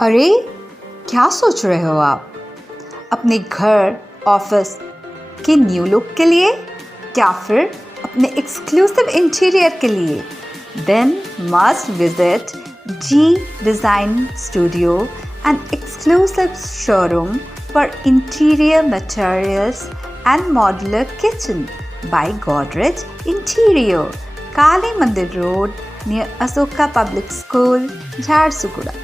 अरे, क्या सोच रहे हो आप? अपने घर, ऑफिस के न्यू लुक के लिए या फिर अपने एक्सक्लूसिव इंटीरियर के लिए? Then must visit G Design Studio, an exclusive showroom for interior materials and modular kitchen by Godrej Interior, Kali Mandir Road near Asoka Public School, Jharsuguda.